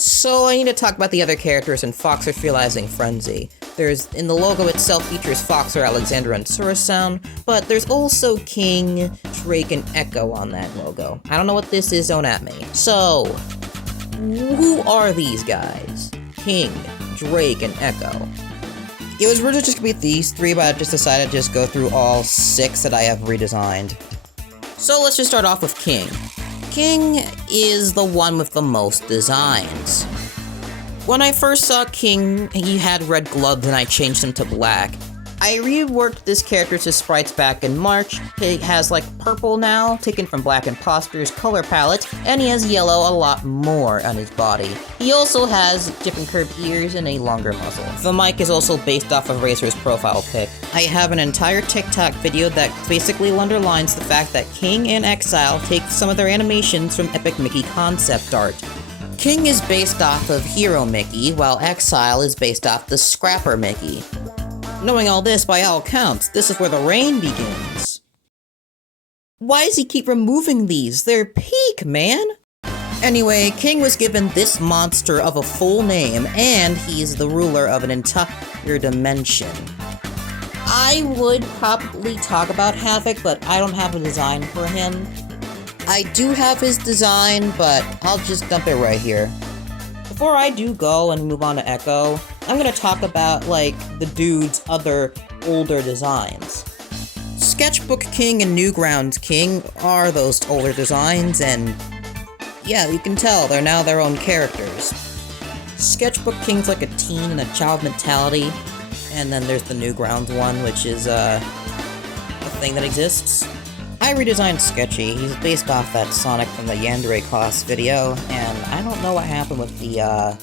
So I need to talk about the other characters in Foxer Feudalising Frenzy. In the logo itself features Foxer, Alexander, and Surasound, but there's also King, Drake, and Echo on that logo. I don't know what this is, don't at me. So, who are these guys? King, Drake, and Echo. It was originally just gonna be these three, but I just decided to just go through all 6 that I have redesigned. So let's just start off with King. King is the one with the most designs. When I first saw King, he had red gloves and I changed him to black. I reworked this character's sprites back in March. He has like purple now, taken from Black Imposter's color palette, and he has yellow a lot more on his body. He also has different curved ears and a longer muzzle. The mic is also based off of Razor's profile pic. I have an entire TikTok video that basically underlines the fact that King and Exile take some of their animations from Epic Mickey concept art. King is based off of Hero Mickey, while Exile is based off the Scrapper Mickey. Knowing all this, by all counts, this is where the rain begins. Why does he keep removing these? They're peak, man! Anyway, King was given this monster of a full name, and he's the ruler of an entire dimension. I would probably talk about Havoc, but I don't have a design for him. I do have his design, but I'll just dump it right here. Before I do go and move on to Echo, I'm gonna talk about, like, the dude's other older designs. Sketchbook King and Newgrounds King are those older designs, and yeah, you can tell they're now their own characters. Sketchbook King's like a teen and a child mentality, and then there's the Newgrounds one, which is a thing that exists. I redesigned Sketchy. He's based off that Sonic from the Yandere class video, and I don't know what happened with the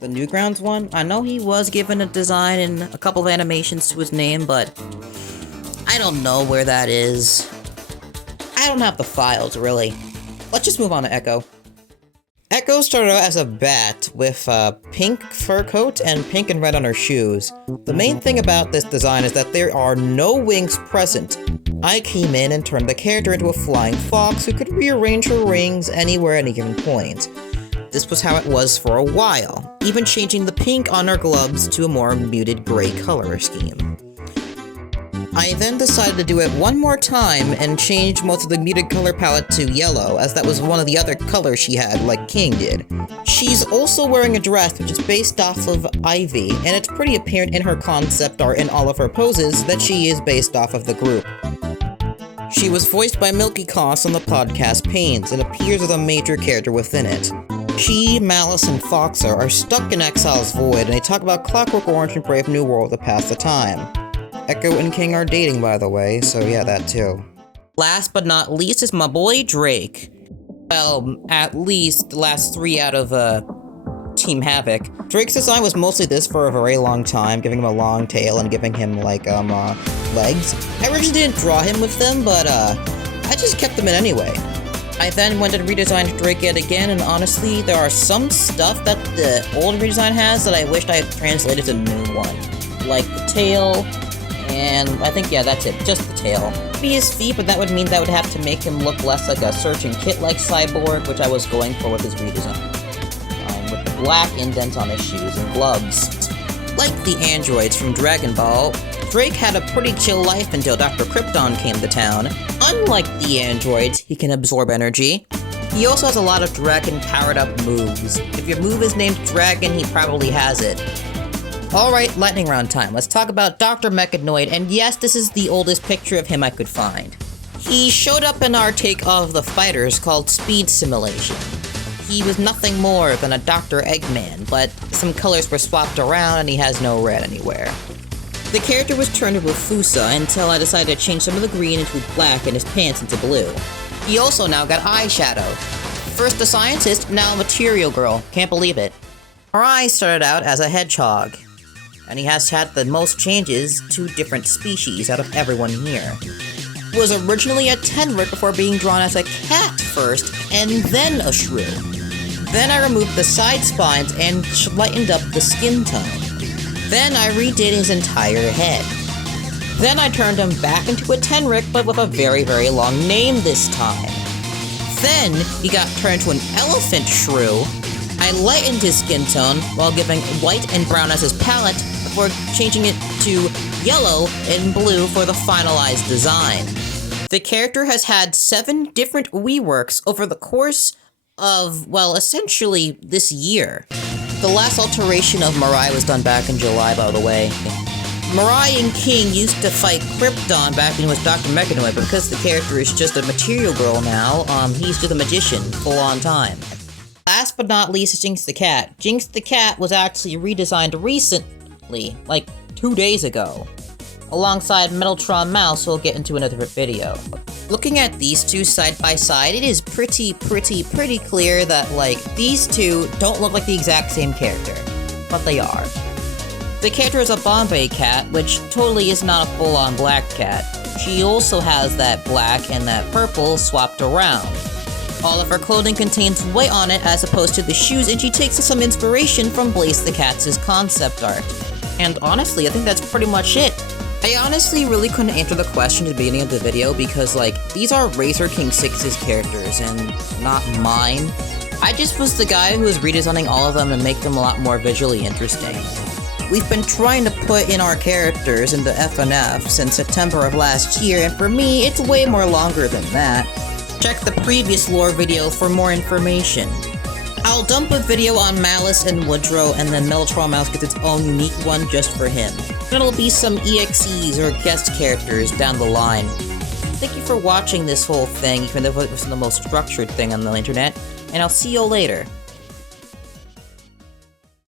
Newgrounds one. I know he was given a design and a couple of animations to his name, but I don't know where that is. I don't have the files, really. Let's just move on to Echo. Echo started out as a bat with a pink fur coat and pink and red on her shoes. The main thing about this design is that there are no wings present. I came in and turned the character into a flying fox who could rearrange her wings anywhere at any given point. This was how it was for a while, even changing the pink on her gloves to a more muted gray color scheme. I then decided to do it one more time and change most of the muted color palette to yellow, as that was one of the other colors she had, like King did. She's also wearing a dress which is based off of Ivy, and it's pretty apparent in her concept art and all of her poses that she is based off of the group. She was voiced by Milky Koss on the podcast Pains, and appears as a major character within it. She, Malice, and Foxer are stuck in Exile's Void, and they talk about Clockwork Orange and Brave New World to pass the time. Echo and King are dating, by the way, so yeah, that too. Last but not least is my boy Drake. Well, at least the last 3 out of, Team Havoc. Drake's design was mostly this for a very long time, giving him a long tail and giving him, like, legs. I originally didn't draw him with them, but, I just kept them in anyway. I then went and redesigned Drake yet again, and honestly, there are some stuff that the old redesign has that I wished I had translated to the new one. Like the tail, and I think, yeah, that's it, just the tail. Maybe his feet, but that would mean that would have to make him look less like a Search and Kit-like cyborg, which I was going for with his redesign. With the black indents on his shoes and gloves. Like the androids from Dragon Ball, Drake had a pretty chill life until Dr. Crypton came to town. Unlike the androids, he can absorb energy. He also has a lot of dragon powered-up moves. If your move is named Dragon, he probably has it. Alright, lightning round time. Let's talk about Dr.Mechanoid, and yes, this is the oldest picture of him I could find. He showed up in our take of the fighters called Speed Simulation. He was nothing more than a Dr. Eggman, but some colors were swapped around and he has no red anywhere. The character was turned into a Fusa until I decided to change some of the green into black and his pants into blue. He also now got eyeshadow. First a scientist, now a material girl. Can't believe it. Her eyes started out as a hedgehog, and he has had the most changes to different species out of everyone here. He was originally a Tenric before being drawn as a cat first, and then a shrew. Then I removed the side spines and lightened up the skin tone. Then I redid his entire head. Then I turned him back into a Tenric, but with a very, very long name this time. Then he got turned into an elephant shrew, I lightened his skin tone while giving white and brown as his palette before changing it to yellow and blue for the finalized design. The character has had 7 different reworks over the course of, well, essentially this year. The last alteration of Mirai was done back in July, by the way. Mirai and King used to fight Crypton back when he was Dr.Mechanoid, but because the character is just a material girl now, he's just a magician full on time. Last but not least is Jinx the Cat. Jinx the Cat was actually redesigned recently, like 2 days ago, alongside Metaltron Mouse, who we'll get into in a different video. Looking at these two side by side, it is pretty clear that, like, these two don't look like the exact same character, but they are. The character is a Bombay cat, which totally is not a full-on black cat. She also has that black and that purple swapped around. All of her clothing contains white on it as opposed to the shoes, and she takes some inspiration from Blaze the Cat's concept art. And honestly, I think that's pretty much it. I honestly really couldn't answer the question at the beginning of the video because, like, these are RazorKing6's characters and not mine. I just was the guy who was redesigning all of them and make them a lot more visually interesting. We've been trying to put in our characters into FNF since September of last year, and for me, it's way more longer than that. Check the previous lore video for more information. I'll dump a video on Malice and Woodrow, and then Megatron Mouse gets its own unique one just for him. It'll be some EXEs or guest characters down the line. Thank you for watching this whole thing, even though it wasn't the most structured thing on the internet, and I'll see you later.